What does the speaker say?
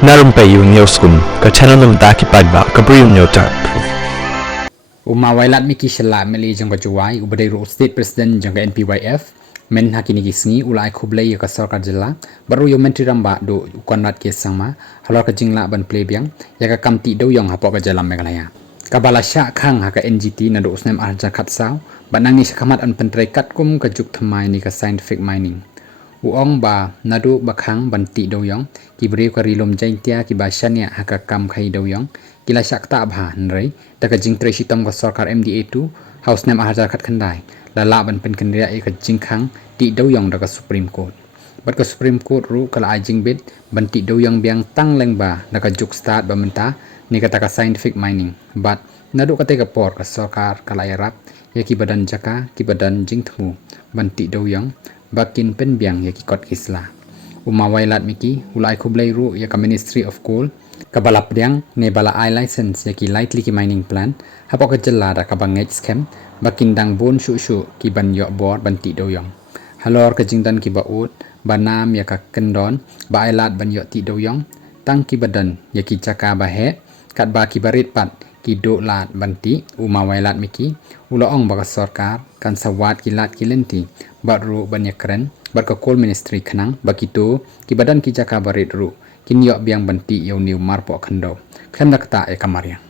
Narumpayu Neoskun, ka channel ng Daki Pagba, Kabriyo Nyotak. Umawailat Miki Shala Meli Jangka Juwai, Ubadairu State President Jangka NPYF, Men Hakini Gisni, Ulai Kublai Yaka Sarkar Jela, Baru Yo Menteri Ramba do Ukonrat Kesangma, Halor Ka Jingla Ban Plebiang, Yaka Kamti Do Yong Hapok Ka Jalam Megalaya. Kabala Syak Khang Haka NGT na do Usnem Arja Katsau, Banangi Sakamat An Pentrai Katkum Kajuk Thamai Ni Ka Scientific Mining. Uong ba nadu bakhang banti doyong ki beri ko rilom jaintia ki basania haka kam khai doyong kila sakta bha nrei taka jing tre sitam ko sarkar MDA2 house nem ahajar khat khandai la la ban pen kendria e ka jingkhang ti doyong daga Supreme Court bat ka Supreme Court ru kala ajing bit banti doyong biang tang leng ba daga juk start ba menta ni kata ka scientific mining but nadu kate ka por ka sarkar kala yarap ya ki badan jaka ki badan jingthmu banti doyong bakin pen biang ya ki kot kisla umawailat miki ulai kublai ru ya ka Ministry of Coal ka balap diang ne bala I license ya ki lightly ki mining plan hapo ka jella da ka bangej scam bakin dang bon shu ki ban yo bor banti doyong halor ka jingdan ki baut banam ya ka kendon ba ailat ban yo ti doyong tang ki badan ya ki caka ba he kat ba ki barit pat ki do lat banti umawailat miki uloong baka sarkar kan sawat ki lat ki lenti baru banyak keren barka coal ministry khanang bakito ki badan ki caka barit ru kin yo biang banti yo new marpo khando khendak ta e kamaria